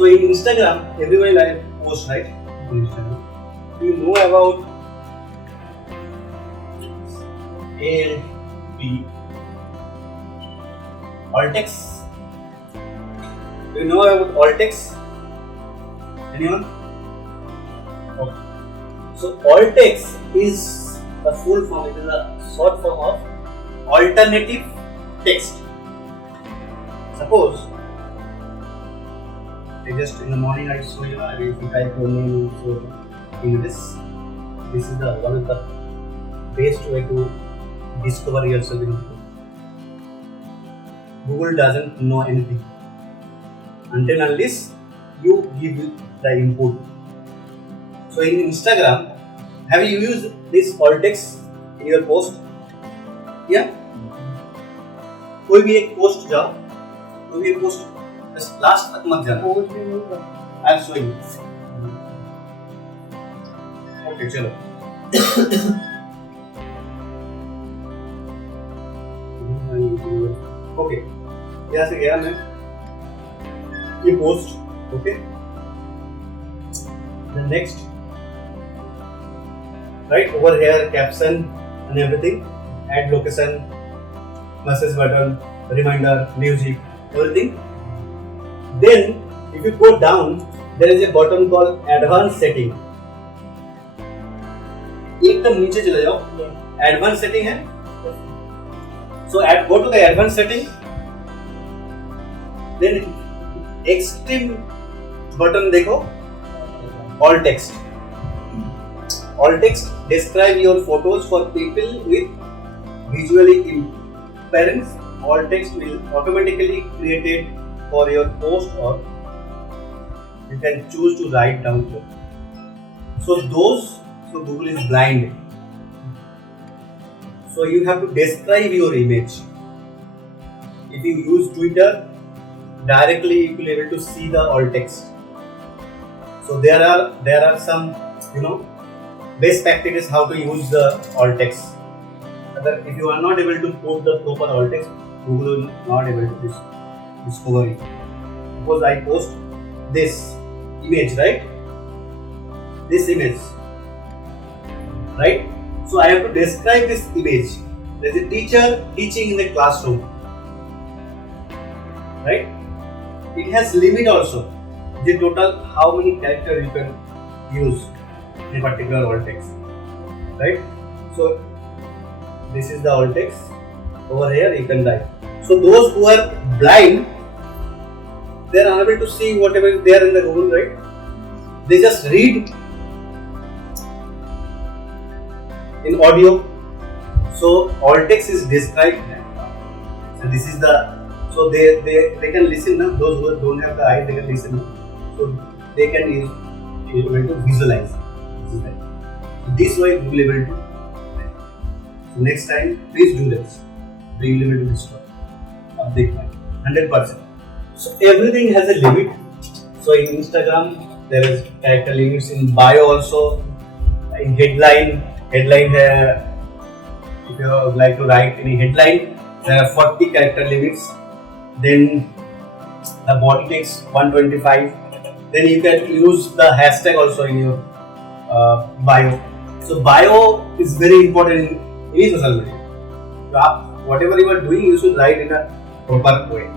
So in Instagram, everybody like post, right? On Instagram. Do you know about ALP? Alt text? Do you know about alt text? Anyone? Okay. So alt text is the full form, it is a short form of alternative text. Suppose I just in the morning I show you, if you type your name in this is the one of the best way to discover yourself in Google. Google doesn't know anything until unless you give it the input. So in Instagram, have you used this alt text in your post? Yeah. कोई भी एक post जाओ, कोई भी एक post बस last तक मत जाना. I am showing you. Okay, चलो. Okay, यहाँ से गया मैं ये post. Okay. The next, right over here, caption and everything, add location, message button, reminder, music, everything. Then if you go down, there is a button called advanced setting. एकदम नीचे चले जाओ, advanced setting है. So go to the advanced setting. Then extreme button देखो, alt text. Alt text describe your photos for people with visually impaired. Alt text will automatically created for your post, or you can choose to write down here. So Google is blind. So you have to describe your image. If you use Twitter, directly you will be able to see the alt text. So there are some best practices how to use the alt text. If you are not able to put the proper alt text, Google will not able to discover it. Suppose I post this image, right? This image, right? So I have to describe this image. There is a teacher teaching in the classroom, right? It has limit also. The total how many characters you can use in a particular alt text, right? So this is the alt text. Over here you can type. So those who are blind, they are unable to see whatever is there in the Google, right? They just read in audio. So alt text is described. So this is the, so they can listen now. Those who don't have the eye, they can listen now. So they can use able to visualize. This way you will be able to. So next time, please do this. We will be able to discover a big point, 100%. So everything has a limit. So in Instagram, there is character limits. In bio also, in headline. If you would like to write any headline, there are 40 character limits. Then the body text 125. Then you can use the hashtag also in your bio. So bio is very important in any social media. So whatever you are doing, you should write in a proper way.